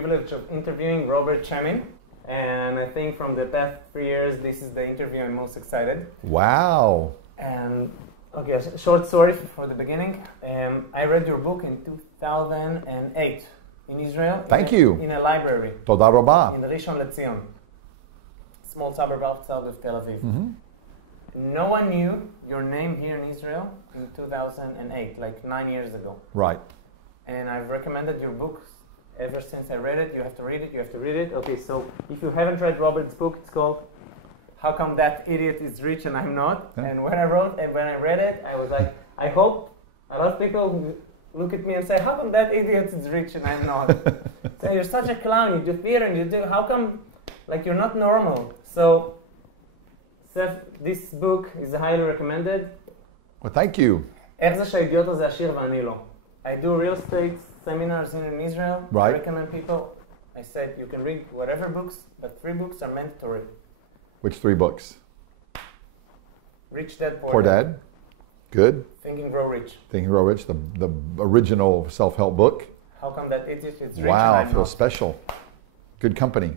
privilege of interviewing רוברט שמין, and I think from the past 3 years, this is the interview I'm most excited. Wow. Okay, a short story for the beginning. I read your book in 2008 in Israel. Thank you. In a library. תודה רבה. In Rishon LeZion, small suburb outside of Tel Aviv. Mm-hmm. No one knew your name here in Israel in 2008, like 9 years ago. Right. And I've recommended your books ever since I read it. You have to read it, you have to read it. Okay, so if you haven't read Robert's book, it's called How Come That Idiot Is Rich and I'm Not? Yeah. And when I read it, I was like, I hope a lot of people look at me and say, how come that idiot is rich and I'm not? So you're such a clown, you do theater and you do, how come, like you're not normal? So, Seth, this book is highly recommended. Well, thank you. איך זה שהאדיוט הזה עשיר ואני לא? I do real estate seminars in Israel. Right. I recommend people. I said you can read whatever books, but 3 books are mandatory. Which 3 books? Rich Dad, Poor Dad. Good. Think and Grow Rich. Think and Grow Rich, the original self-help book. How come that idiot is rich? Wow, I feel special. Good company.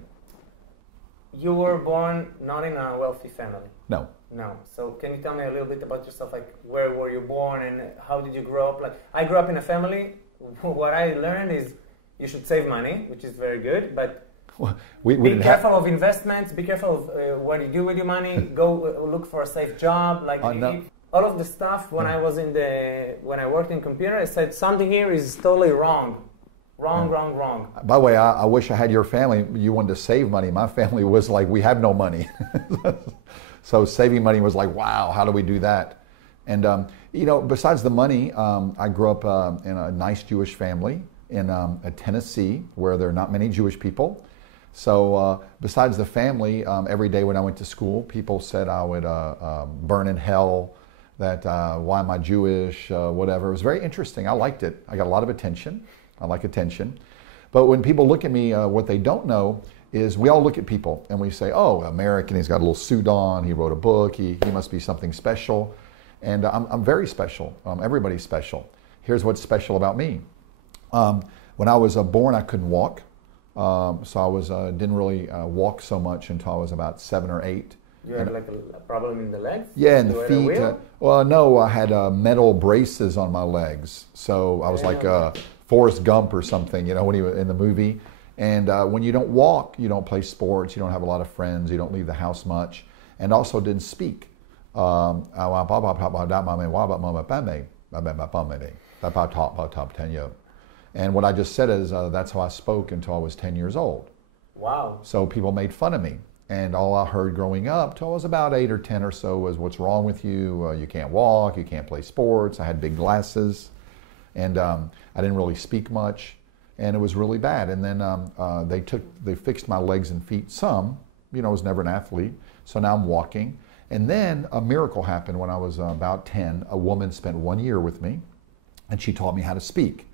You were born not in a wealthy family. No. No. So can you tell me a little bit about yourself? Like where were you born and how did you grow up? Like I grew up in a family. What I learned is you should save money, which is very good, but be careful of investments. Be careful of what you do with your money. Go look for a safe job. Like all of the stuff when I worked in computer, I said something here is totally wrong. Wrong. By the way, I wish I had your family. You wanted to save money. My family was like, we have no money. So saving money was like, wow, how do we do that? And, besides the money, I grew up in a nice Jewish family in Tennessee, where there are not many Jewish people. So besides the family, every day when I went to school, people said I would burn in hell, that why am I Jewish, whatever. It was very interesting. I liked it. I got a lot of attention. I like attention. But when people look at me, what they don't know is we all look at people and we say, oh, American, he's got a little suit on, he wrote a book, he must be something special. And I'm very special. Everybody's special. Here's what's special about me. When I was born, I couldn't walk. So I didn't really walk so much until I was about 7 or 8. You had like a problem in the legs? Yeah, in the feet. Well, no, I had metal braces on my legs. So I was like Forrest Gump or something, when he was in the movie. And when you don't walk, you don't play sports, you don't have a lot of friends, you don't leave the house much, and also didn't speak. And what I just said is that's how I spoke until I was 10 years old. Wow. So people made fun of me. And all I heard growing up till I was about 8 or 10 or so was, what's wrong with you? You can't walk, you can't play sports. I had big glasses. And I didn't really speak much. And it was really bad. And then they fixed my legs and feet some. I was never an athlete. So now I'm walking. And then a miracle happened when I was about 10. A woman spent 1 year with me, and she taught me how to speak.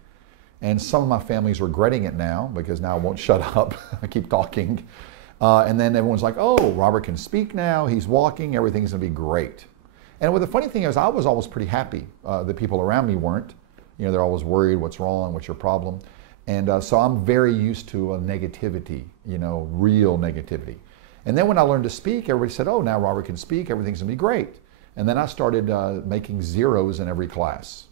And some of my family's regretting it now, because now I won't shut up. I keep talking. And then everyone's like, oh, Robert can speak now. He's walking. Everything's going to be great. And the funny thing is, I was always pretty happy. The people around me weren't. They're always worried, what's wrong, what's your problem? And so I'm very used to negativity, real negativity. And then when I learned to speak, everybody said, oh, now Robert can speak, everything's going to be great. And then I started making zeros in every class.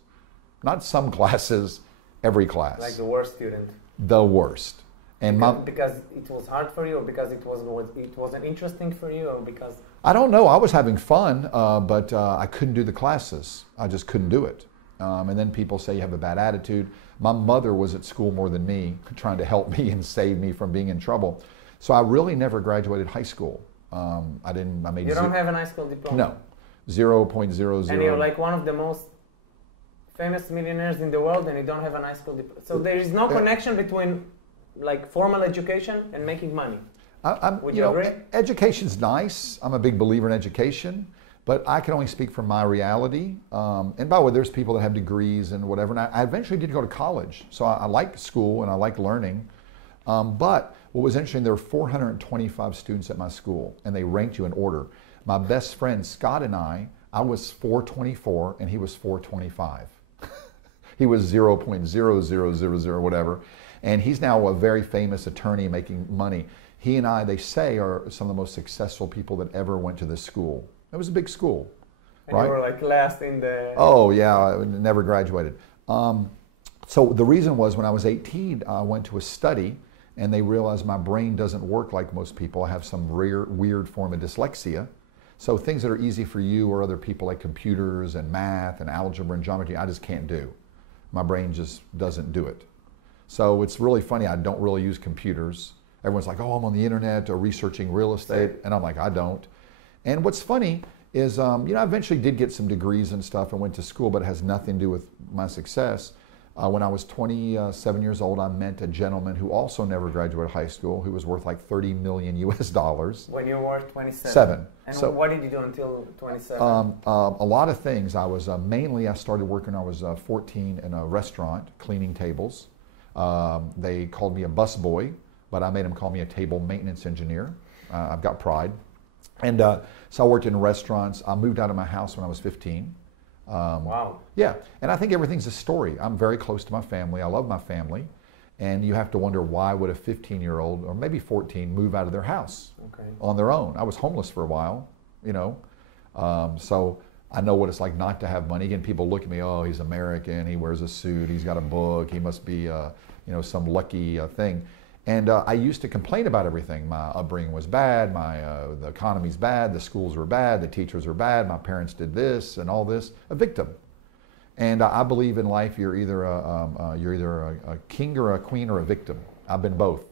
Not some classes, every class. Like the worst student. The worst. And because it was hard for you, or because it wasn't interesting for you, or because... I don't know. I was having fun, but I couldn't do the classes. I just couldn't do it. And then people say you have a bad attitude. My mother was at school more than me, trying to help me and save me from being in trouble. So I really never graduated high school. I made. You don't have an high school diploma? No, 0.00. And you're like one of the most famous millionaires in the world, and you don't have an high school diploma. So there is no connection between like formal education and making money. Would you agree? Education's nice. I'm a big believer in education. But I can only speak from my reality. And by the way, there's people that have degrees and whatever. And I eventually did go to college. So I like school and I like learning. But what was interesting, there were 425 students at my school, and they ranked you in order. My best friend, Scott, and I was 424 and he was 425. He was 0.0000 whatever. And he's now a very famous attorney making money. He and I, they say, are some of the most successful people that ever went to this school. It was a big school. And you were like last in the... Oh, yeah, I never graduated. So the reason was when I was 18, I went to a study and they realized my brain doesn't work like most people. I have some weird form of dyslexia. So things that are easy for you or other people like computers and math and algebra and geometry, I just can't do. My brain just doesn't do it. So it's really funny, I don't really use computers. Everyone's like, oh, I'm on the internet or researching real estate. And I'm like, I don't. And what's funny is, you know, I eventually did get some degrees and stuff and went to school, but it has nothing to do with my success. When I was 27 years old, I met a gentleman who also never graduated high school, who was worth like 30 million US dollars. When you were 27? 7. And so, what did you do until 27? A lot of things. I was mainly, I started working when I was 14 in a restaurant, cleaning tables. They called me a busboy, but I made them call me a table maintenance engineer. I've got pride. And so I worked in restaurants. I moved out of my house when I was 15. Wow. Yeah, and I think everything's a story. I'm very close to my family. I love my family. And you have to wonder, why would a 15-year-old or maybe 14 move out of their house on their own? I was homeless for a while, you know. So I know what it's like not to have money. Again, people look at me, oh, he's American, he wears a suit, he's got a book, he must be, you know, some lucky thing. And I used to complain about everything. My upbringing was bad, the economy's bad, the schools were bad, the teachers were bad, my parents did this and all this. A victim. And I believe in life you're either a king or a queen or a victim. I've been both.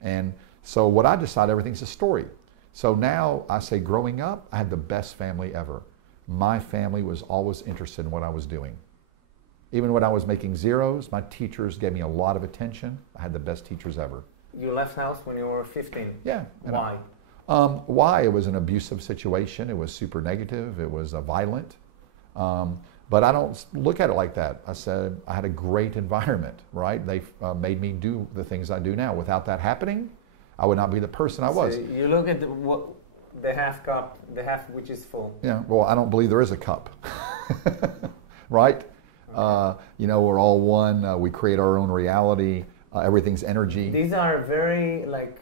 And so what I decide, everything's a story. So now I say, growing up, I had the best family ever. My family was always interested in what I was doing. Even when I was making zeros, my teachers gave me a lot of attention. I had the best teachers ever. You left house when you were 15? Yeah. Why? Why? It was an abusive situation. It was super negative. It was violent. But I don't look at it like that. I said I had a great environment, right? They made me do the things I do now. Without that happening, I would not be the person I was. So you look at the half cup, the half which is full. Yeah, well, I don't believe there is a cup, right? You know, we're all one. We create our own reality. Everything's energy. These are very like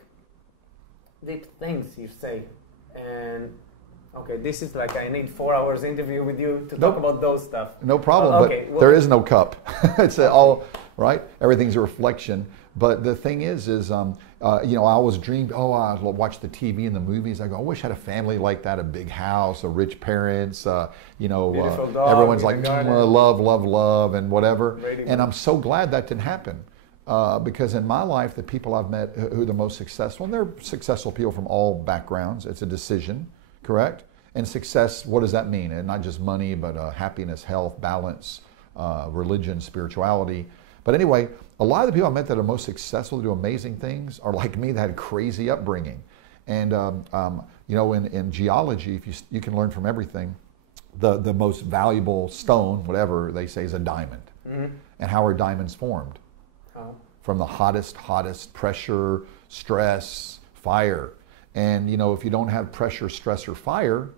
deep things you say, and okay, this is like I need 4 hours interview with you to talk about those stuff. No problem. But there is no cup. It's all right. Everything's a reflection. But the thing is you know, I always dreamed, oh, I watch the TV and the movies. I go, I wish I had a family like that, a big house, a rich parents, you know, dog, everyone's like, love, love, love, and whatever. And I'm so glad that didn't happen. Because in my life, the people I've met who are the most successful, and they're successful people from all backgrounds. It's a decision, correct? And success, what does that mean? And not just money, but happiness, health, balance, religion, spirituality. But anyway, a lot of the people I met that are most successful, that do amazing things, are like me, that had crazy upbringing. And you know, in geology, if you can learn from everything. The most valuable stone, whatever they say, is a diamond. Mm-hmm. And how are diamonds formed? Oh. From the hottest pressure, stress, fire. And you know, if you don't have pressure, stress, or fire,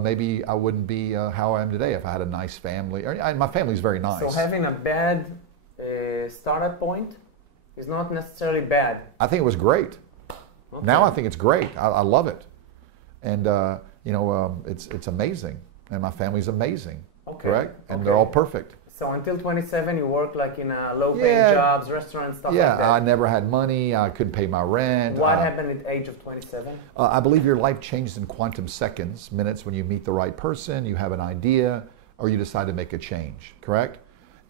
maybe I wouldn't be how I am today if I had a nice family. My family's very nice. So having a bad startup point is not necessarily bad. I think it was great. Okay. Now I think it's great. I love it. And you know, it's amazing. And my family's amazing. Okay. Correct? And they're all perfect. So until 27, you worked like in low-paying jobs, restaurants, stuff like that? Yeah, I never had money. I couldn't pay my rent. What happened at the age of 27? I believe your life changes in quantum seconds, minutes, when you meet the right person, you have an idea, or you decide to make a change, correct?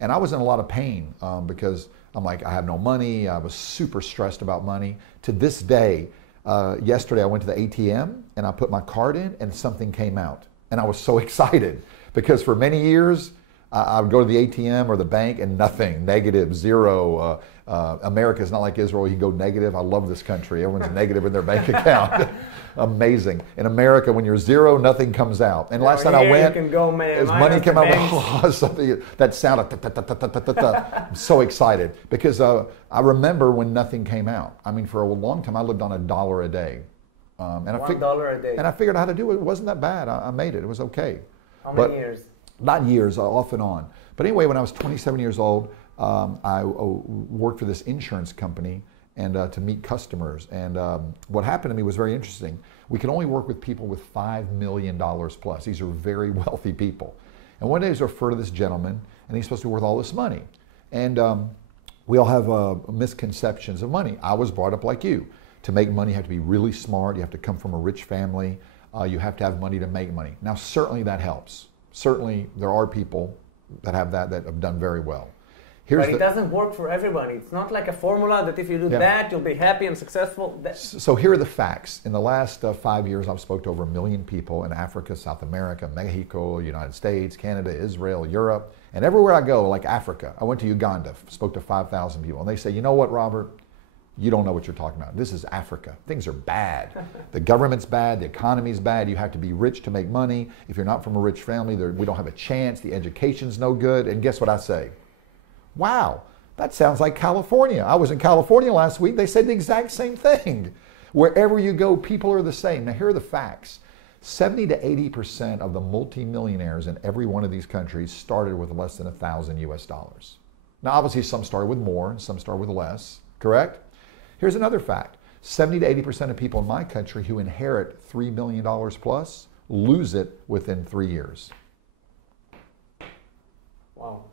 And I was in a lot of pain because I'm like, I have no money. I was super stressed about money. To this day, yesterday I went to the ATM and I put my card in and something came out. And I was so excited because for many years, I would go to the ATM or the bank and nothing, negative, zero. America's not like Israel, you can go negative. I love this country. Everyone's negative in their bank account. Amazing. In America, when you're zero, nothing comes out. And last time I went, as money came out, something, that sound, I'm so excited because I remember when nothing came out. I mean, for a long time, I lived on $1 a day. And $1 a day. And I figured out how to do it. It wasn't that bad. I made it. It was okay. How many years? Not years, off and on. But anyway, when I was 27 years old, I worked for this insurance company and to meet customers. And what happened to me was very interesting. We could only work with people with $5 million plus. These are very wealthy people. And one day I was referred to this gentleman, and he's supposed to be worth all this money. And we all have misconceptions of money. I was brought up like you. To make money, you have to be really smart. You have to come from a rich family. You have to have money to make money. Now, certainly that helps. Certainly there are people that have that have done very well. But it doesn't work for everybody. It's not like a formula that if you do that, you'll be happy and successful. So here are the facts. In the last 5 years, I've spoke to over 1 million people in Africa, South America, Mexico, United States, Canada, Israel, Europe. And everywhere I go, like Africa, I went to Uganda, spoke to 5,000 people. And they say, you know what, Robert? You don't know what you're talking about. This is Africa. Things are bad. The government's bad. The economy's bad. You have to be rich to make money. If you're not from a rich family, we don't have a chance. The education's no good. And guess what I say? Wow, that sounds like California. I was in California last week. They said the exact same thing. Wherever you go, people are the same. Now, here are the facts. 70 to 80% of the multimillionaires in every one of these countries started with less than $1,000 US. Now, obviously, some started with more and some started with less, correct? Here's another fact. 70 to 80% of people in my country who inherit $3 million plus lose it within 3 years. Wow.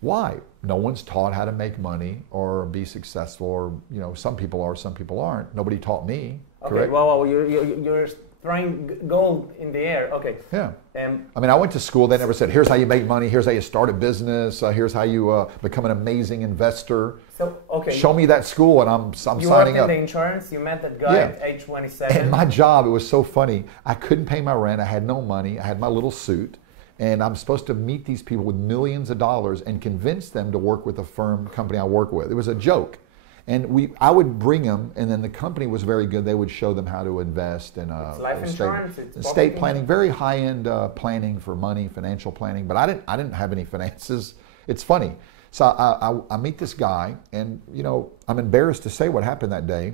Why? No one's taught how to make money or be successful, or, you know, some people are, some people aren't. Nobody taught me. Okay, correct? well, you're throwing gold in the air. Okay. Yeah. I mean, I went to school. They never said, here's how you make money. Here's how you start a business. Here's how you become an amazing investor. So, okay. Show me that school and I'm signing up. You worked in the insurance. You met that guy at age 27. And my job, it was so funny. I couldn't pay my rent. I had no money. I had my little suit. And I'm supposed to meet these people with millions of dollars and convince them to work with a company I work with. It was a joke. And I would bring them, and then the company was very good. They would show them how to invest in life insurance, estate planning, very high-end planning for money, financial planning. But I didn't have any finances. It's funny. So I meet this guy, and you know, I'm embarrassed to say what happened that day.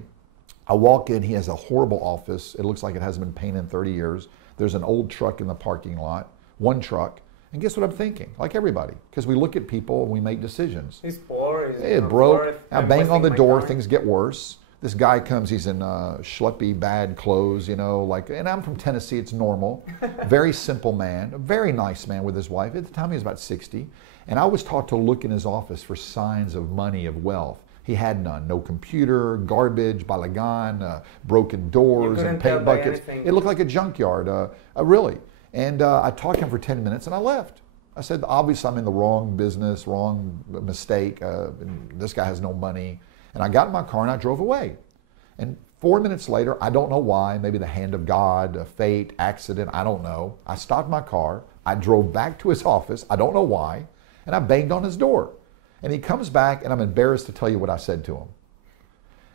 I walk in. He has a horrible office. It looks like it hasn't been painted in 30 years. There's an old truck in the parking lot. One truck. And guess what I'm thinking? Like everybody, because we look at people and we make decisions. He's poor. He's broke. I bang on the door. Things get worse. This guy comes. He's in schleppy, bad clothes, you know. And I'm from Tennessee. It's normal. Very simple man. A very nice man with his wife. At the time, he was about 60. And I was taught to look in his office for signs of money, of wealth. He had none. No computer, garbage, balagan, broken doors, and paint buckets. It looked like a junkyard. Really. And I talked to him for 10 minutes and I left. I said, obviously I'm in the wrong business, wrong mistake. This guy has no money. And I got in my car and I drove away. And 4 minutes later, I don't know why, maybe the hand of God, fate, accident, I don't know. I stopped my car. I drove back to his office. I don't know why. And I banged on his door. And he comes back and I'm embarrassed to tell you what I said to him.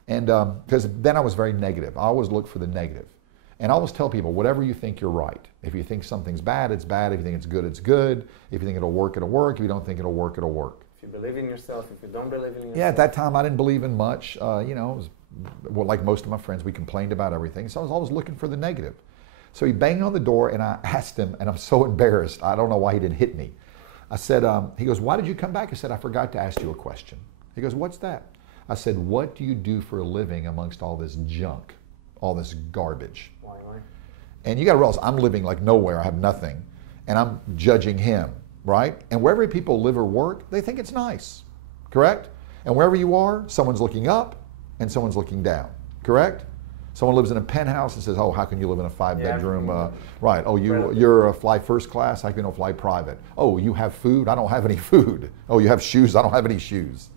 And because then I was very negative. I always look for the negative. And I always tell people, whatever you think, you're right. If you think something's bad, it's bad. If you think it's good, it's good. If you think it'll work, it'll work. If you don't think it'll work, it'll work. If you believe in yourself, if you don't believe in yourself. Yeah, at that time I didn't believe in much. You know, like most of my friends, we complained about everything. So I was always looking for the negative. So he banged on the door and I asked him, and I'm so embarrassed. I don't know why he didn't hit me. I said, he goes, why did you come back? I said, I forgot to ask you a question. He goes, what's that? I said, what do you do for a living amongst all this junk, all this garbage? Why? And you got to realize I'm living like nowhere. I have nothing. And I'm judging him, right? And wherever people live or work, they think it's nice, correct? And wherever you are, someone's looking up and someone's looking down, correct? Someone lives in a penthouse and says, oh, how can you live in a 5-bedroom? Right. Oh, you're fly first class. How can you fly private? Oh, you have food? I don't have any food. Oh, you have shoes? I don't have any shoes.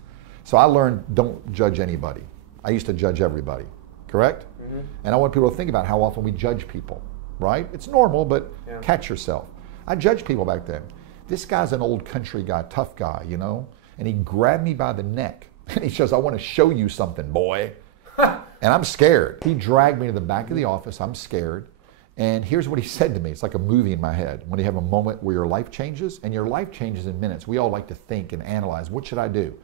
So I learned, don't judge anybody. I used to judge everybody, correct? Mm-hmm. And I want people to think about how often we judge people. Right? It's normal, but catch yourself. I judged people back then. This guy's an old country guy, tough guy, you know? And he grabbed me by the neck. And he says, I want to show you something, boy. And I'm scared. He dragged me to the back of the office. I'm scared. And here's what he said to me. It's like a movie in my head. When you have a moment where your life changes, and your life changes in minutes. We all like to think and analyze, what should I do?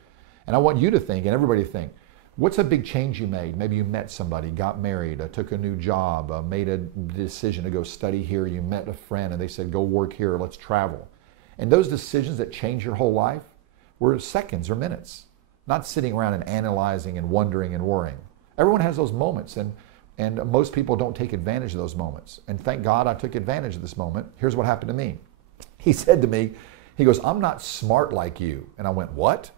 And I want you to think, and everybody to think, what's a big change you made? Maybe you met somebody, got married, took a new job, made a decision to go study here. You met a friend and they said, go work here, let's travel. And those decisions that change your whole life, were seconds or minutes, not sitting around and analyzing and wondering and worrying. Everyone has those moments, and most people don't take advantage of those moments. And thank God I took advantage of this moment. Here's what happened to me. He said to me, he goes, I'm not smart like you. And I went, what?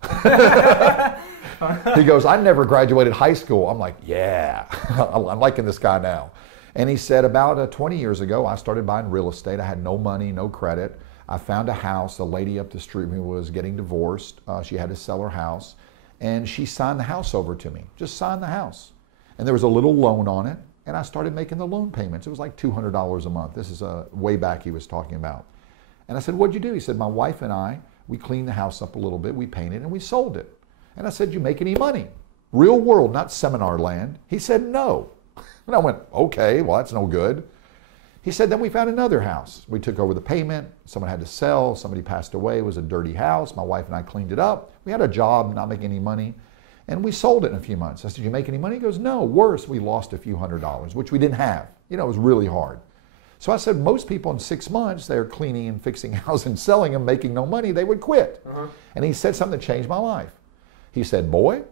He goes, I never graduated high school. I'm like, yeah, I'm liking this guy now. And he said, about 20 years ago, I started buying real estate. I had no money, no credit. I found a house. A lady up the street who was getting divorced. She had to sell her house. And she signed the house over to me, just signed the house. And there was a little loan on it. And I started making the loan payments. It was like $200 a month. This is way back he was talking about. And I said, what'd you do? He said, my wife and I, we cleaned the house up a little bit, we painted, and we sold it. And I said, you make any money? Real world, not seminar land. He said, no. And I went, okay, well, that's no good. He said, then we found another house. We took over the payment. Someone had to sell. Somebody passed away. It was a dirty house. My wife and I cleaned it up. We had a job, not making any money. And we sold it in a few months. I said, you make any money? He goes, no, worse, we lost a few $100s, which we didn't have. You know, it was really hard. So I said, most people in 6 months, they're cleaning and fixing houses and selling them, making no money, they would quit. And he said something that changed my life. He said, boy,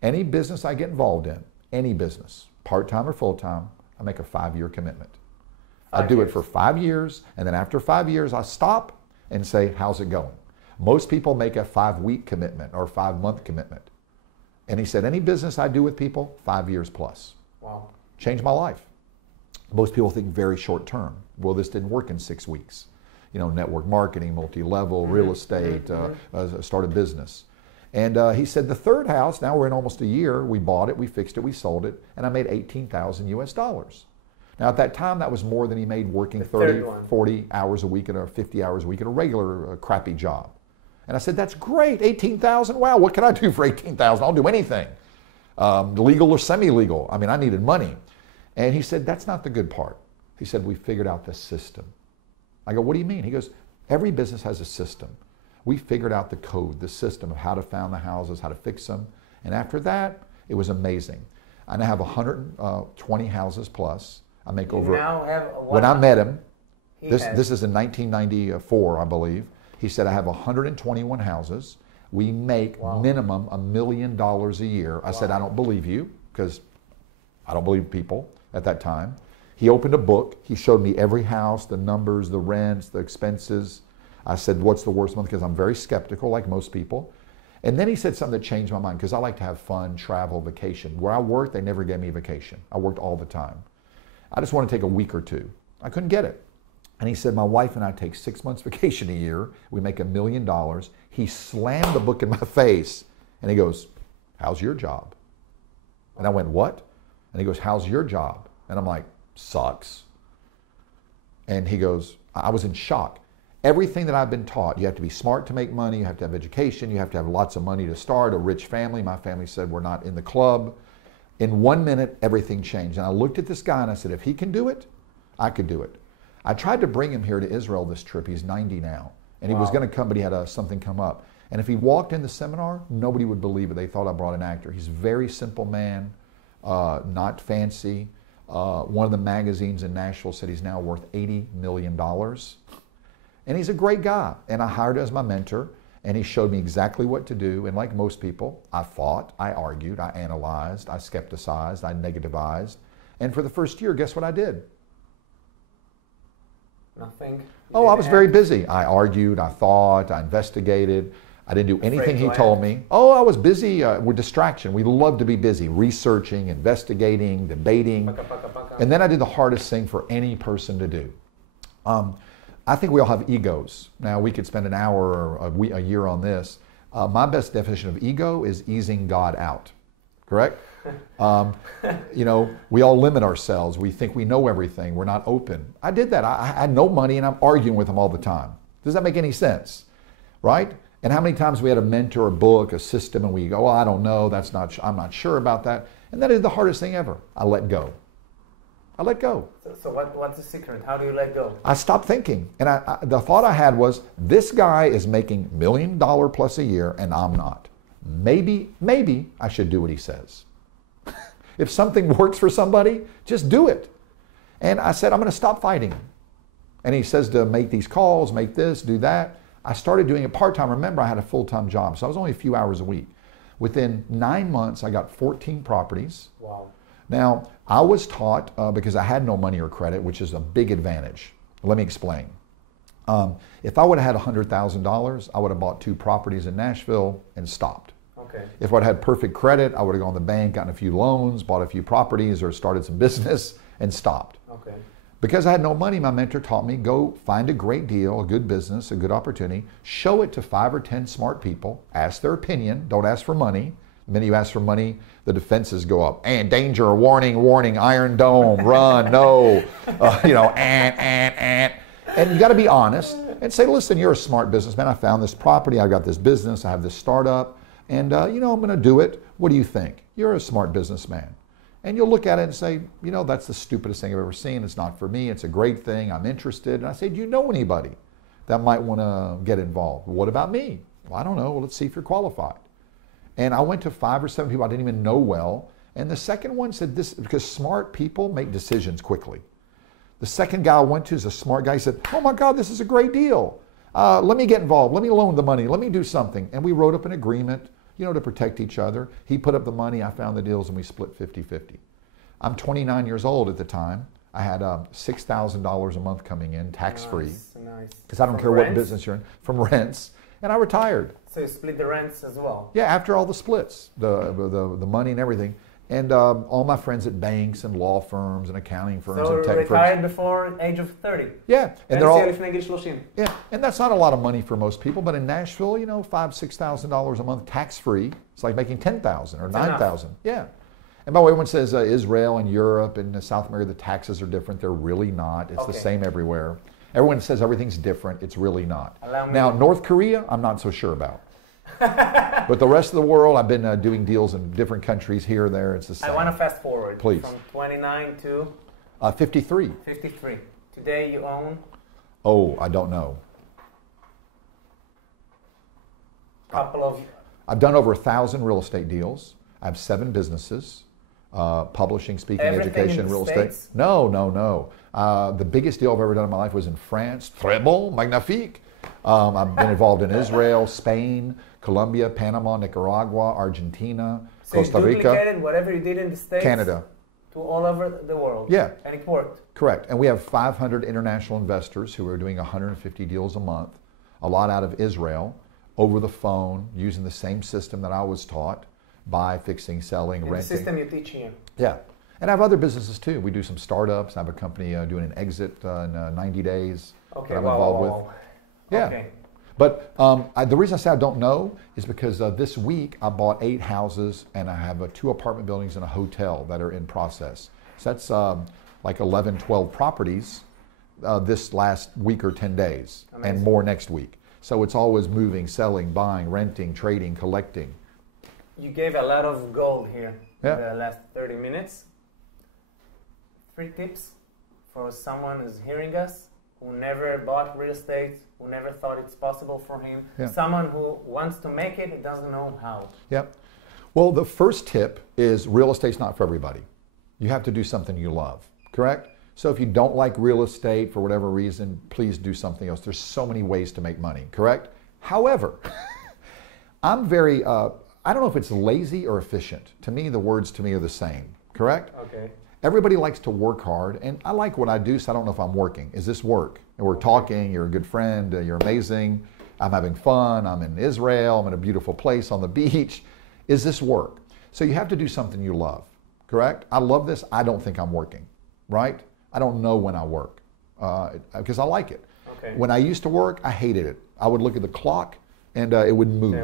any business I get involved in, any business, part-time or full-time, I make a 5-year commitment. I do it for 5 years, and then after 5 years, I stop and say, how's it going? Most people make a 5-week commitment or 5-month commitment. And he said, any business I do with people, 5 years plus. Wow. Changed my life. Most people think very short term. Well, this didn't work in 6 weeks. You know, network marketing, multi-level, real estate, start a business. And he said the third house, now we're in almost a year, we bought it, we fixed it, we sold it, and I made $18,000 US. Now at that time, that was more than he made working 30, 40 hours a week or 50 hours a week at a regular crappy job. And I said, that's great, 18,000, wow, what can I do for 18,000? I'll do anything, legal or semi-legal. I mean, I needed money. And he said, that's not the good part. He said, we figured out the system. I go, what do you mean? He goes, every business has a system. We figured out the code, the system of how to found the houses, how to fix them. And after that, it was amazing. I now have 120 houses plus. I make over, when I met him, this is in 1994, I believe. He said, I have 121 houses. We make minimum $1 million a year. I said, I don't believe you, because I don't believe people at that time. He opened a book. He showed me every house, the numbers, the rents, the expenses. I said, what's the worst month? Because I'm very skeptical, like most people. And then he said something that changed my mind, because I like to have fun, travel, vacation. Where I worked, they never gave me a vacation. I worked all the time. I just want to take a week or two. I couldn't get it. And he said, my wife and I take 6 months vacation a year. We make $1 million. He slammed the book in my face, and he goes, how's your job? And I went, what? And he goes, how's your job? And I'm like, sucks. And he goes, I was in shock. Everything that I've been taught, you have to be smart to make money, you have to have education, you have to have lots of money to start, a rich family. My family said we're not in the club. In 1 minute, everything changed. And I looked at this guy and I said, if he can do it, I could do it. I tried to bring him here to Israel this trip. He's 90 now. And he was going to come, but he had something come up. And if he walked in the seminar, nobody would believe it. They thought I brought an actor. He's a very simple man, not fancy. One of the magazines in Nashville said he's now worth $80 million. And he's a great guy. And I hired him as my mentor. And he showed me exactly what to do. And like most people, I fought, I argued, I analyzed, I skepticized, I negativized. And for the first year, guess what I did? Nothing. Oh, I was very busy. I argued, I thought, I investigated. I didn't do anything he told me. Oh, I was busy with distraction. We love to be busy, researching, investigating, debating. And then I did the hardest thing for any person to do. I think we all have egos. Now, we could spend an hour or a year on this. My best definition of ego is easing God out, correct? You know, we all limit ourselves. We think we know everything. We're not open. I did that. I had no money and I'm arguing with him all the time. Does that make any sense? Right? And how many times we had a mentor, a book, a system, and we go, oh, I don't know, I'm not sure about that. And that is the hardest thing ever. I let go. I let go. So what's the secret? How do you let go? I stopped thinking. And the thought I had was, this guy is making $1 million plus a year and I'm not. Maybe I should do what he says. If something works for somebody, just do it. And I said, I'm going to stop fighting. And he says to make these calls, make this, do that. I started doing it part-time. Remember, I had a full-time job, so I was only a few hours a week. Within 9 months, I got 14 properties. Wow. Now, I was taught, because I had no money or credit, which is a big advantage. Let me explain. If I would have had $100,000, I would have bought 2 properties in Nashville and stopped. Okay. If I'd had perfect credit, I would have gone to the bank, gotten a few loans, bought a few properties, or started some business and stopped. Okay. Because I had no money, my mentor taught me, go find a great deal, a good business, a good opportunity, show it to 5 or 10 smart people, ask their opinion, don't ask for money. The minute you ask for money, the defenses go up. And danger, warning, warning, Iron Dome, run, no, you know, and. And you got to be honest and say, listen, you're a smart businessman. I found this property, I've got this business, I have this startup, and you know, I'm going to do it. What do you think? You're a smart businessman. And you'll look at it and say, you know, that's the stupidest thing I've ever seen. It's not for me. It's a great thing. I'm interested. And I say, do you know anybody that might want to get involved? Well, what about me? Well, I don't know. Well, let's see if you're qualified. And I went to 5 or 7 people I didn't even know well. And the second one said this, because smart people make decisions quickly. The second guy I went to is a smart guy. He said, oh my God, this is a great deal. Let me get involved. Let me loan the money. Let me do something. And we wrote up an agreement, you know, to protect each other. He put up the money, I found the deals, and we split 50-50. I'm 29 years old at the time. I had $6,000 a month coming in, tax-free. Nice. Because I don't care what business you're in, from rents. And I retired. So you split the rents as well? Yeah, after all the splits, the money and everything. And all my friends at banks and law firms and accounting firms and tech firms. So retired before age of 30? Yeah. And they're all, לפני גיל 30. yeah, and that's not a lot of money for most people, but in Nashville, you know, $5,000-$6,000 a month tax-free. It's like making $10,000 or $9,000. Yeah. And by the way, everyone says Israel and Europe and South America, the taxes are different. They're really not. It's the same everywhere. Everyone says everything's different. It's really not. Now, North Korea, I'm not so sure about. But the rest of the world, I've been doing deals in different countries here or there. It's the same. I want to fast forward. Please. From 29 to? 53. 53. Today you own? Oh, I don't know. I've done over 1,000 real estate deals. I have 7 businesses. Publishing, speaking, education, real estate. No. The biggest deal I've ever done in my life was in France. Très bon, magnifique. I've been involved in Israel, Spain, Colombia, Panama, Nicaragua, Argentina, Costa Rica. So you duplicated whatever you did in the States Canada. To all over the world. Yeah. And it worked. Correct. And we have 500 international investors who are doing 150 deals a month, a lot out of Israel, over the phone, using the same system that I was taught. Buy, fixing, selling, renting. The system you teach here. Yeah. And I have other businesses too. We do some startups. I have a company doing an exit in 90 days that I'm involved with. Yeah. Okay. But the reason I say I don't know is because this week I bought 8 houses and I have 2 apartment buildings and a hotel that are in process. So that's like 11, 12 properties this last week or 10 days. Amazing. And more next week. So it's always moving, selling, buying, renting, trading, collecting. You gave a lot of gold here in the last 30 minutes. 3 tips for someone who's hearing us, who never bought real estate, who never thought it's possible for him, someone who wants to make it, doesn't know how. Yep. Well, the first tip is real estate's not for everybody. You have to do something you love, correct? So if you don't like real estate for whatever reason, please do something else. There's so many ways to make money, correct? However, I'm very... I don't know if it's lazy or efficient. To me, the words to me are the same, correct? Okay. Everybody likes to work hard, and I like what I do, so I don't know if I'm working. Is this work? And we're talking, you're a good friend, you're amazing, I'm having fun, I'm in Israel, I'm in a beautiful place on the beach. Is this work? So you have to do something you love, correct? I love this, I don't think I'm working, right? I don't know when I work, because I like it. Okay. When I used to work, I hated it. I would look at the clock, and it would move.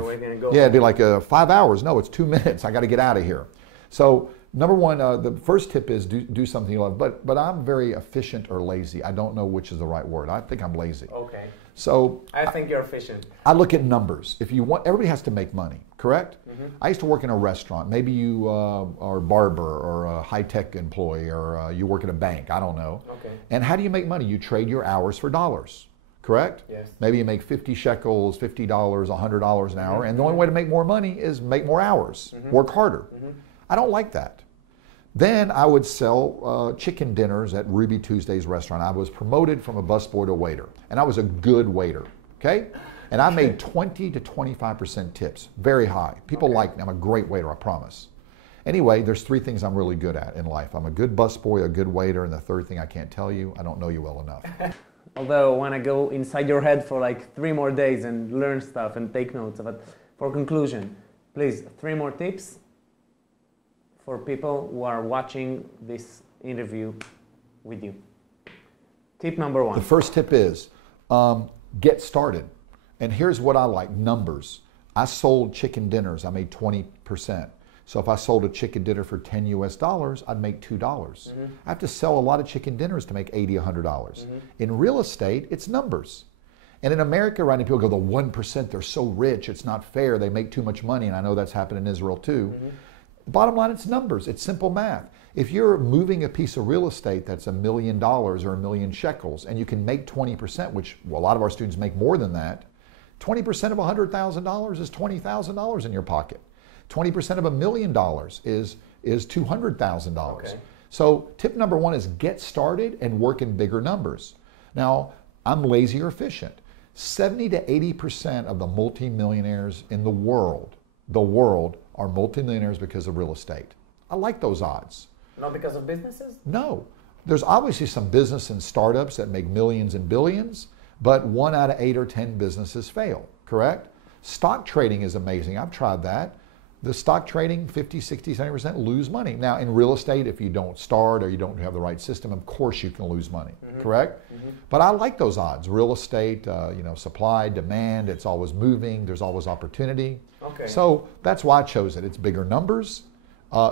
Yeah, it'd be like 5 hours. No, it's 2 minutes. I got to get out of here. So number one, the first tip is do something you love. But I'm very efficient or lazy. I don't know which is the right word. I think I'm lazy. Okay. So I think you're efficient. I look at numbers. If you want, everybody has to make money, correct? Mm-hmm. I used to work in a restaurant. Maybe you are a barber or a high-tech employee or you work at a bank. I don't know. Okay. And how do you make money? You trade your hours for dollars. Correct? Yes. Maybe you make 50 shekels, $50, $100 an hour, and the only way to make more money is make more hours, work harder. I don't like that. Then I would sell chicken dinners at Ruby Tuesday's restaurant. I was promoted from a busboy to waiter, and I was a good waiter. okay? And I made 20 to 25% tips, very high. People like me. I'm a great waiter, I promise. Anyway, there's 3 things I'm really good at in life. I'm a good busboy, a good waiter, and the 3rd thing I can't tell you, I don't know you well enough. Although I want to go inside your head for like 3 more days and learn stuff and take notes. But for conclusion, please, 3 more tips for people who are watching this interview with you. Tip number 1. The first tip is get started. And here's what I like, numbers. I sold chicken dinners, I made 20%. So if I sold a chicken dinner for $10 US, I'd make $2. I have to sell a lot of chicken dinners to make $80, $100. In real estate, it's numbers. And in America, right now, people go, the 1%, they're so rich, it's not fair, they make too much money, and I know that's happened in Israel too. Bottom line, it's numbers, it's simple math. If you're moving a piece of real estate that's $1 million or $1 million shekels, and you can make 20%, which a lot of our students make more than that, 20% of $100,000 is $20,000 in your pocket. 20% of $1 million is $200,000. Okay. So tip number 1 is get started and work in bigger numbers. Now, I'm lazy or efficient. 70 to 80% of the multimillionaires in the world are multimillionaires because of real estate. I like those odds. Not because of businesses? No. There's obviously some business and startups that make millions and billions, but 1 out of 8 or 10 businesses fail, correct? Stock trading is amazing. I've tried that. The stock trading, 50, 60, 70% lose money. Now, in real estate, if you don't start or you don't have the right system, of course you can lose money, correct? But I like those odds. Real estate, supply, demand, it's always moving, there's always opportunity. Okay. So that's why I chose it. It's bigger numbers.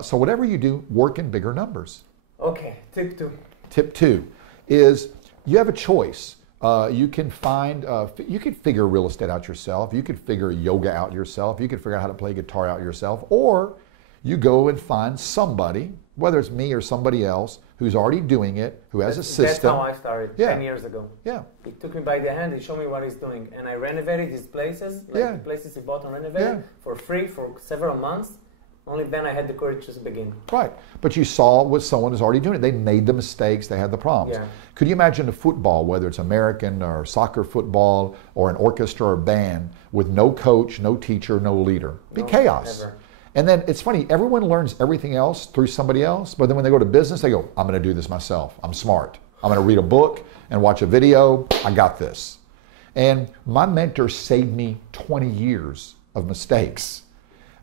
So whatever you do, work in bigger numbers. Okay, tip 2. Tip 2 is you have a choice. You can find, you could figure real estate out yourself. You could figure yoga out yourself. You could figure out how to play guitar out yourself. Or you go and find somebody, whether it's me or somebody else, who's already doing it, who has a system. That's how I started 10 years ago. Yeah. He took me by the hand, he showed me what he's doing. And I renovated his places, like the places he bought and renovated, for free for several months. Only then I had the courage to begin. Right. But you saw what someone is already doing. They made the mistakes. They had the problems. Yeah. Could you imagine a football, whether it's American or soccer football or an orchestra or band, with no coach, no teacher, no leader? It'd be chaos. Never. And then it's funny, everyone learns everything else through somebody else, but then when they go to business, they go, I'm going to do this myself. I'm smart. I'm going to read a book and watch a video. I got this. And my mentor saved me 20 years of mistakes.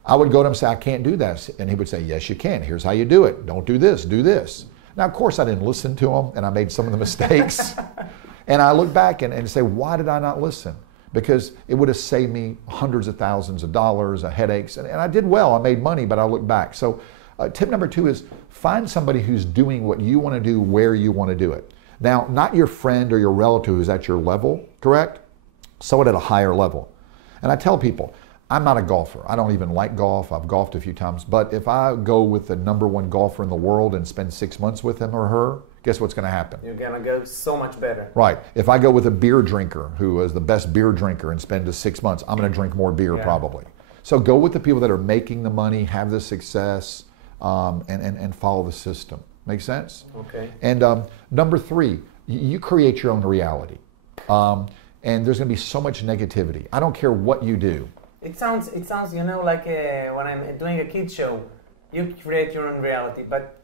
I would go to him and say, I can't do that. And he would say, yes, you can. Here's how you do it. Don't do this, do this. Now, of course, I didn't listen to him, and I made some of the mistakes. And I look back and say, why did I not listen? Because it would have saved me hundreds of thousands of dollars, headaches. And I did well. I made money, but I look back. So tip number 2 is find somebody who's doing what you want to do where you want to do it. Now, not your friend or your relative who's at your level, correct? Someone at a higher level. And I tell people, I'm not a golfer. I don't even like golf. I've golfed a few times. But if I go with the #1 golfer in the world and spend 6 months with him or her, guess what's going to happen? You're going to go so much better. Right. If I go with a beer drinker who is the best beer drinker and spend 6 months, I'm going to drink more beer probably. So go with the people that are making the money, have the success, and follow the system. Make sense? Okay. And number 3, you create your own reality. And there's going to be so much negativity. I don't care what you do. It sounds, like when I'm doing a kids show, you create your own reality, but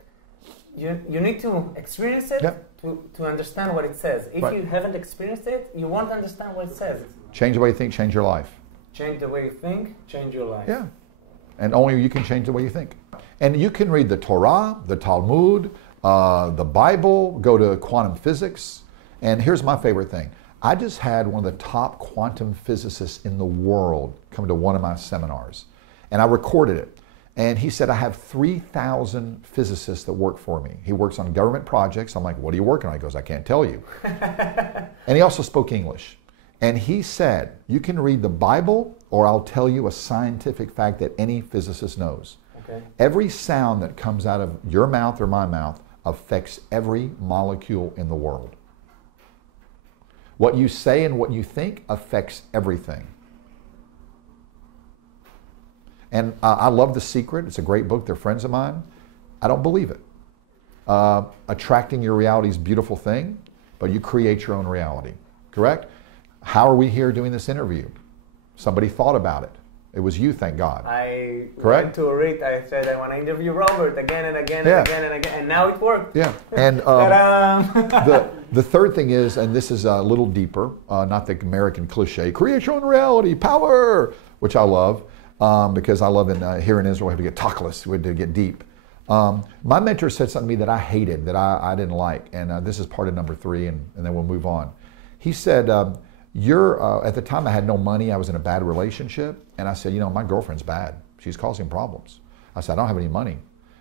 you need to experience it to understand what it says. If you haven't experienced it, you won't understand what it says. Change the way you think, change your life. Change the way you think, change your life. Yeah. And only you can change the way you think. And you can read the Torah, the Talmud, the Bible, go to quantum physics. And here's my favorite thing. I just had one of the top quantum physicists in the world come to one of my seminars, and I recorded it. And he said, I have 3,000 physicists that work for me. He works on government projects. I'm like, what are you working on? He goes, I can't tell you. And he also spoke English. And he said, you can read the Bible, or I'll tell you a scientific fact that any physicist knows. Okay. Every sound that comes out of your mouth or my mouth affects every molecule in the world. What you say and what you think affects everything. And I love The Secret. It's a great book. They're friends of mine. I don't believe it. Attracting your reality is a beautiful thing, but you create your own reality. Correct? How are we here doing this interview? Somebody thought about it. It was you, thank God. I Correct? went to a read. I said I want to interview Robert again and again and again and again, and now it worked. Yeah. And the third thing is, and this is a little deeper, not the American cliche, create your own reality, power, which I love, because I love here in Israel we have to get talkless, we have to get deep. My mentor said something to me that I hated, that I didn't like, and this is part of number 3, and then we'll move on. He said, at the time I had no money, I was in a bad relationship, and I said, you know, my girlfriend's bad. She's causing problems. I said, I don't have any money.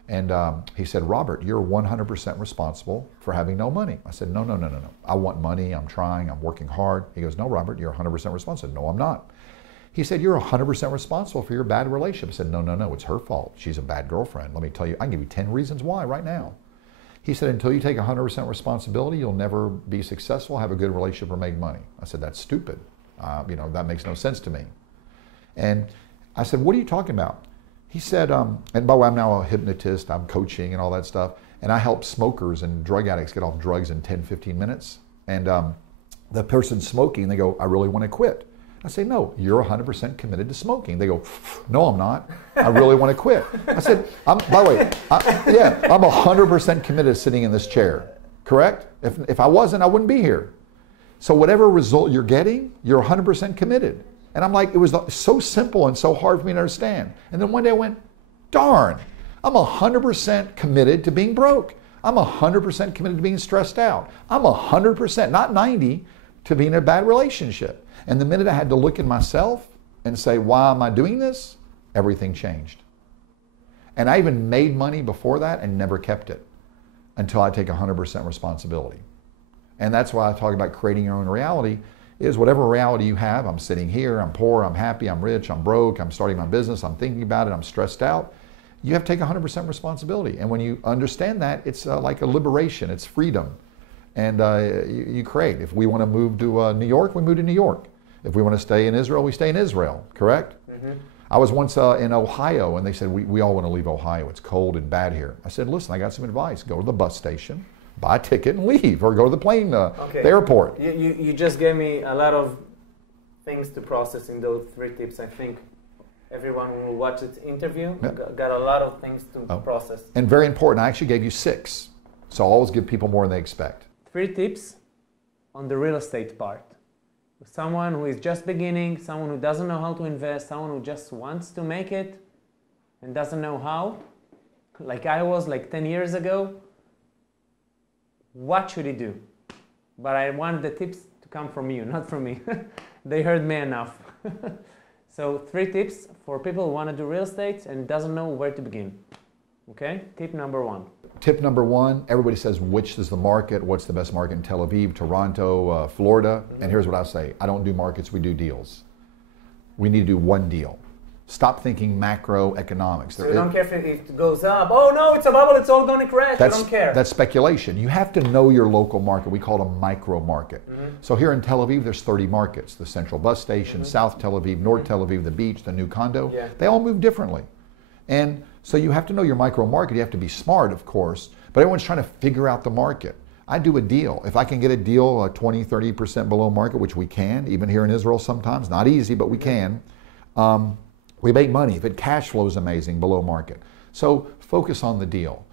And he said, Robert, you're 100% responsible for having no money. I said, no. I want money, I'm trying, I'm working hard. He goes, no, Robert, you're 100% responsible. I said, no, I'm not. He said, you're 100% responsible for your bad relationship. I said, no, it's her fault. She's a bad girlfriend. Let me tell you, I can give you 10 reasons why right now. He said, until you take 100% responsibility, you'll never be successful, have a good relationship, or make money. I said, that's stupid. You know, that makes no sense to me. And I said, what are you talking about? He said, and by the way, I'm now a hypnotist, I'm coaching and all that stuff, and I help smokers and drug addicts get off drugs in 10, 15 minutes. And the person's smoking, they go, I really want to quit. I say, no, you're 100% committed to smoking. They go, no, I'm not. I really want to quit. I said, by the way, I'm 100% committed to sitting in this chair, correct? If I wasn't, I wouldn't be here. So whatever result you're getting, you're 100% committed. And I'm like, it was so simple and so hard for me to understand. And then one day I went, darn, I'm 100% committed to being broke. I'm 100% committed to being stressed out. I'm 100%, not 90, to being in a bad relationship. And the minute I had to look at myself and say, why am I doing this? Everything changed. And I even made money before that and never kept it until I take 100% responsibility. And that's why I talk about creating your own reality, is whatever reality you have, I'm sitting here, I'm poor, I'm happy, I'm rich, I'm broke, I'm starting my business, I'm thinking about it, I'm stressed out. You have to take 100% responsibility. And when you understand that, it's like a liberation, it's freedom. And you create. If we want to move to New York, we move to New York. If we want to stay in Israel, we stay in Israel, correct? Mm-hmm. I was once in Ohio, and they said, we all want to leave Ohio. It's cold and bad here. I said, listen, I got some advice. Go to the bus station, buy a ticket, and leave, or go to the plane, the airport. You just gave me a lot of things to process in those 3 tips. I think everyone who will watch this interview got a lot of things to process. And very important, I actually gave you 6. So I always give people more than they expect. 3 tips on the real estate part. Someone who is just beginning, someone who doesn't know how to invest, someone who just wants to make it and doesn't know how, like I was like 10 years ago. What should he do? But I want the tips to come from you, not from me. They heard me enough. So 3 tips for people who want to do real estate and doesn't know where to begin. Okay, tip number 1. Tip number 1, everybody says, which is the market? What's the best market in Tel Aviv, Toronto, Florida? Mm-hmm. And here's what I say. I don't do markets, we do deals. We need to do one deal. Stop thinking macroeconomics. So you don't care if it goes up. Oh no, it's a bubble, it's all going to crash. I don't care. That's speculation. You have to know your local market. We call it a micro market. Mm-hmm. So here in Tel Aviv, there's 30 markets. The central bus station, mm-hmm. South Tel Aviv, North Tel Aviv, the beach, the new condo. Yeah. They all move differently. And so you have to know your micro market. You have to be smart, of course, but everyone's trying to figure out the market. I do a deal. If I can get a deal 20, 30% below market, which we can, even here in Israel sometimes, not easy, but we can, we make money. If it cash flows amazing below market. So focus on the deal.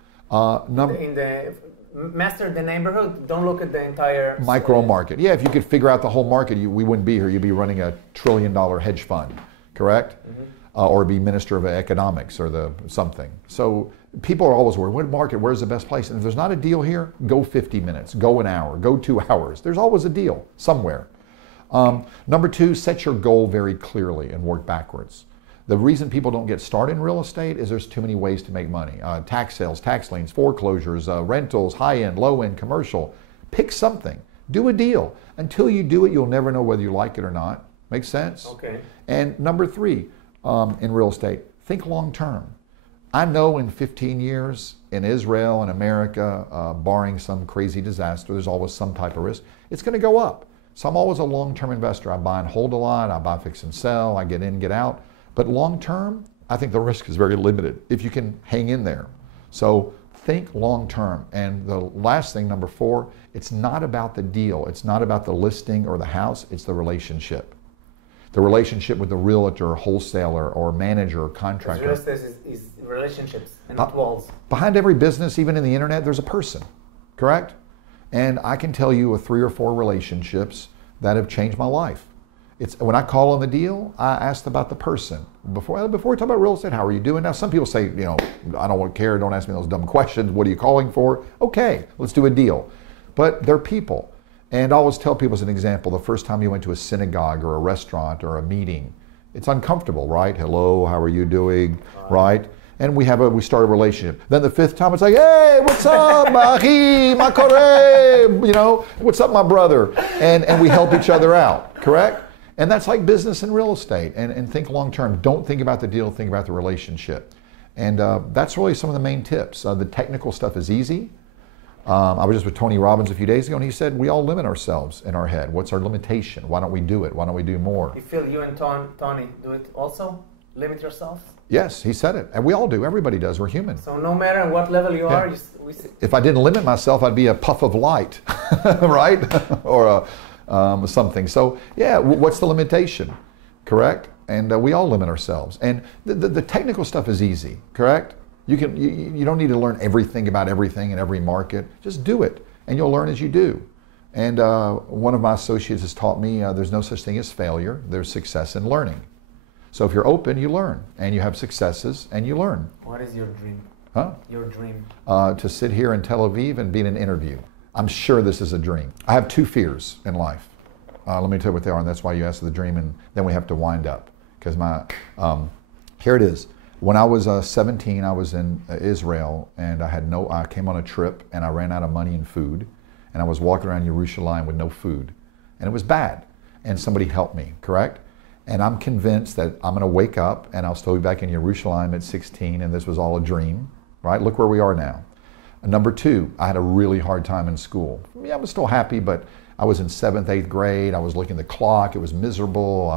Master the neighborhood, don't look at the entire micro market. Yeah, if you could figure out the whole market, we wouldn't be here. You'd be running $1 trillion hedge fund, correct? Mm-hmm. Or be minister of economics or something. So people are always worried, what market, where's the best place? And if there's not a deal here, go 50 minutes, go an hour, go 2 hours. There's always a deal somewhere. Number 2, set your goal very clearly and work backwards. The reason people don't get started in real estate is there's too many ways to make money. Tax sales, tax liens, foreclosures, rentals, high-end, low-end, commercial. Pick something. Do a deal. Until you do it, you'll never know whether you like it or not. Make sense? Okay. And number 3, in real estate, think long term. I know in 15 years in Israel and America, barring some crazy disaster, there's always some type of risk, it's going to go up. So I'm always a long-term investor. I buy and hold a lot, I buy, fix and sell, I get in, get out. But long term, I think the risk is very limited if you can hang in there. So think long term. And the last thing, number 4, it's not about the deal. It's not about the listing or the house. It's the relationship. The relationship with the realtor, wholesaler, or manager, or contractor. Real estate is relationships and not walls. Behind every business, even in the internet, there's a person, correct? And I can tell you of 3 or 4 relationships that have changed my life. It's when I call on the deal, I asked about the person. Before we talk about real estate, how are you doing? Now, some people say, you know, I don't care, don't ask me those dumb questions. What are you calling for? Okay, let's do a deal. But they're people. And I always tell people as an example, the first time you went to a synagogue or a restaurant or a meeting, it's uncomfortable, right? Hello, how are you doing, right? And we start a relationship. Then the 5th time, it's like, hey, what's up, Achi, ma kore? You know, what's up, my brother? And we help each other out, correct? And that's like business and real estate. And think long term. Don't think about the deal, think about the relationship. And that's really some of the main tips. The technical stuff is easy. I was just with Tony Robbins a few days ago, and he said, we all limit ourselves in our head. What's our limitation? Why don't we do it? Why don't we do more? You feel you and Tony do it also? Limit yourselves? Yes, he said it. And we all do. Everybody does. We're human. So no matter what level you are, if I didn't limit myself, I'd be a puff of light, right? Or something. So yeah, what's the limitation? Correct? And we all limit ourselves. And the technical stuff is easy, correct? You don't need to learn everything about everything in every market. Just do it, and you'll learn as you do. And one of my associates has taught me there's no such thing as failure. There's success in learning. So if you're open, you learn, and you have successes, and you learn. What is your dream? Huh? Your dream? To sit here in Tel Aviv and be in an interview. I'm sure this is a dream. I have 2 fears in life. Let me tell you what they are, and that's why you asked the dream, and then we have to wind up. Because here it is. When I was 17, I was in Israel, and I came on a trip, and I ran out of money and food, and I was walking around Jerusalem with no food, and it was bad. And somebody helped me, correct? And I'm convinced that I'm going to wake up, and I'll still be back in Jerusalem at 16, and this was all a dream, right? Look where we are now. Number 2, I had a really hard time in school. Yeah, I was still happy, but I was in 7th, 8th grade. I was looking at the clock. It was miserable.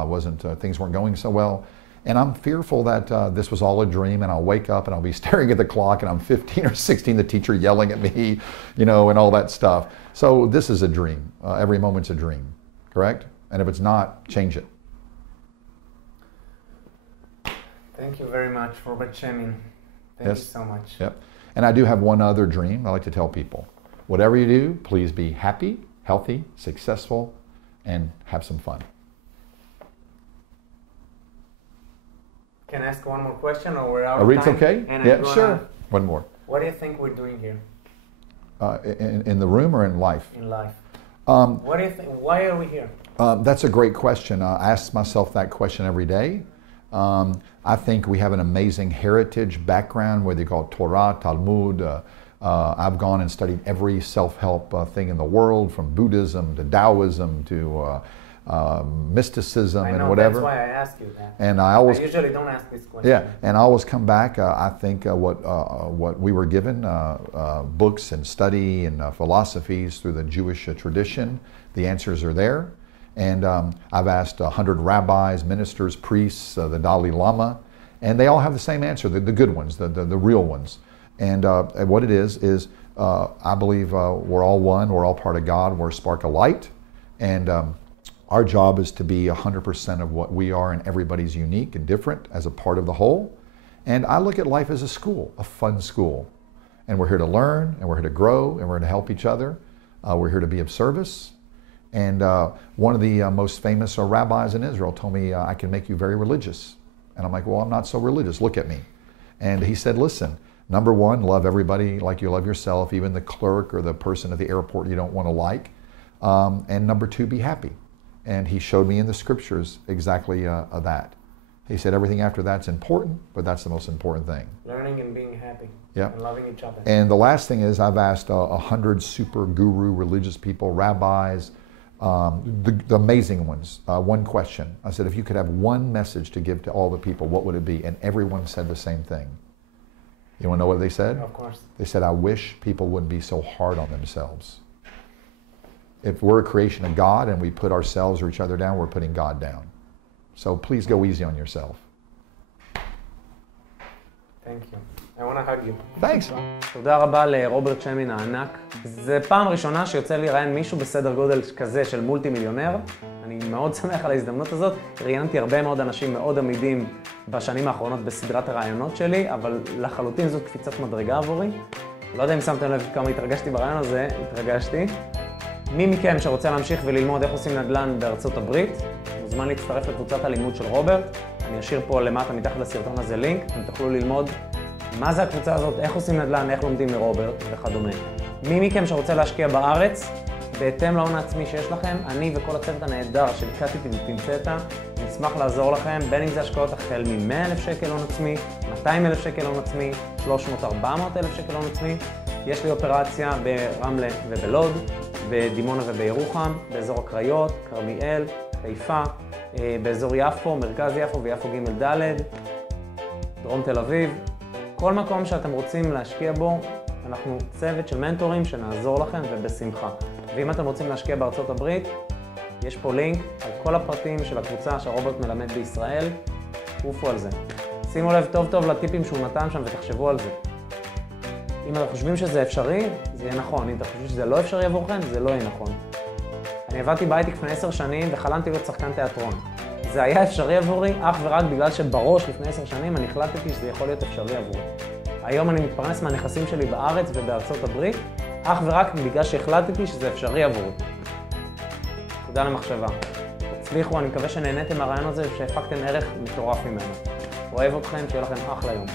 Things weren't going so well. And I'm fearful that this was all a dream, and I'll wake up and I'll be staring at the clock, and I'm 15 or 16, the teacher yelling at me, you know, and all that stuff. So this is a dream. Every moment's a dream, correct? And if it's not, change it. Thank you very much, רוברט Shemin. Thank you so much. Yep. And I do have one other dream I like to tell people. Whatever you do, please be happy, healthy, successful, and have some fun. Can I ask one more question, or we're out of time? It's okay? Yeah, sure. One more. What do you think we're doing here? In the room or in life? In life. What do you think? Why are we here? That's a great question. I ask myself that question every day. I think we have an amazing heritage background, whether you call it Torah, Talmud. I've gone and studied every self-help thing in the world, from Buddhism to Taoism to mysticism and whatever. That's why I asked you that. And I usually don't ask this question. Yeah, and I always come back. I think what we were given, books and study and philosophies through the Jewish tradition, the answers are there. And I've asked 100 rabbis, ministers, priests, the Dalai Lama, and they all have the same answer, the good ones, the real ones. And what it is I believe we're all one, we're all part of God, we're a spark of light, and our job is to be 100% of what we are, and everybody's unique and different as a part of the whole. And I look at life as a school, a fun school. And we're here to learn, and we're here to grow, and we're here to help each other. We're here to be of service. And one of the most famous rabbis in Israel told me, I can make you very religious. And I'm like, well, I'm not so religious. Look at me. And he said, listen, number 1, love everybody like you love yourself, even the clerk or the person at the airport you don't want to like. And number 2, be happy. And he showed me in the scriptures exactly that. He said everything after that's important, but that's the most important thing. Learning and being happy. Yeah. And loving each other. And the last thing is I've asked 100 super guru religious people, rabbis, the amazing ones, one question. I said, if you could have one message to give to all the people, what would it be? And everyone said the same thing. You want to know what they said? Of course. They said, I wish people wouldn't be so hard on themselves. If we're a creation of God and we put ourselves or each other down, we're putting God down. So please go easy on yourself. Thank you. I want to hug you. Thanks. תודה רבה לרוברט שמין הענק. זה פעם ראשונה שיוצא לי לראיין מישהו בסדר גודל כזה של מולטי מיליונר. אני מאוד שמח על ההזדמנות הזאת. ראיינתי הרבה מאוד אנשים מאוד עמידים בשנים האחרונות בסדרת הרעיונות שלי, אבל לחלוטין זאת קפיצת מדרגה עבורי. לא יודע אם שמתם לב כמה התרגשתי ברעיון הזה, התרגשתי. מי מכם שרוצה להמשיך וללמוד איך עושים נדל"ן בארצות הברית, מוזמן להצטרף לקבוצת הלימוד של רוברט. אני אשאיר פה למטה מתחת לסרטון הזה לינק, אתם תוכלו ללמוד מה זה הקבוצה הזאת, איך עושים נדל"ן, איך לומדים מרוברט וכדומה. מי מכם שרוצה להשקיע בארץ, בהתאם להון העצמי שיש לכם, אני וכל הצוות הנהדר של כשקראתי ופינצטה, נשמח לעזור לכם, בין אם זה השקעות החל מ-100,000 שקל הון עצמי, 200,000 שקל הון עצמי, 300,000-400,000 שקל הון עצמי. יש לי אופרציה ברמלה ובלוד, בדימונה ובירוחם, באזור הקריות, כרמיאל, חיפה, באזור יפו, מרכז יפו ויפו ג' ד', דרום תל אביב. כל מקום שאתם רוצים להשקיע בו, אנחנו צוות של מנטורים שנעזור לכם ובשמחה. ואם אתם רוצים להשקיע בארצות הברית, יש פה לינק על כל הפרטים של הקבוצה שרוברט מלמד בישראל, תעופו על זה. שימו לב טוב טוב לטיפים שהוא נתן שם ותחשבו על זה. אם אתם חושבים שזה אפשרי, זה יהיה נכון. אם אתם חושבים שזה לא אפשרי עבורכם, זה לא יהיה נכון. אני עבדתי בהייטק לפני 10 שנים וחלמתי להיות שחקן תיאטרון. זה היה אפשרי עבורי אך ורק בגלל שבראש לפני 10 שנים אני החלטתי שזה יכול להיות אפשרי עבורי. היום אני מתפרנס מהנכסים שלי בארץ ובארצות הברית, אך ורק בגלל שהחלטתי שזה אפשרי עבורי. תודה למחשבה. תצליחו, אני מקווה שנהניתם מהרעיון הזה ושהפקתם ערך מטורף ממנו. אוהב אתכם, שיהיה לכם אחלה יום.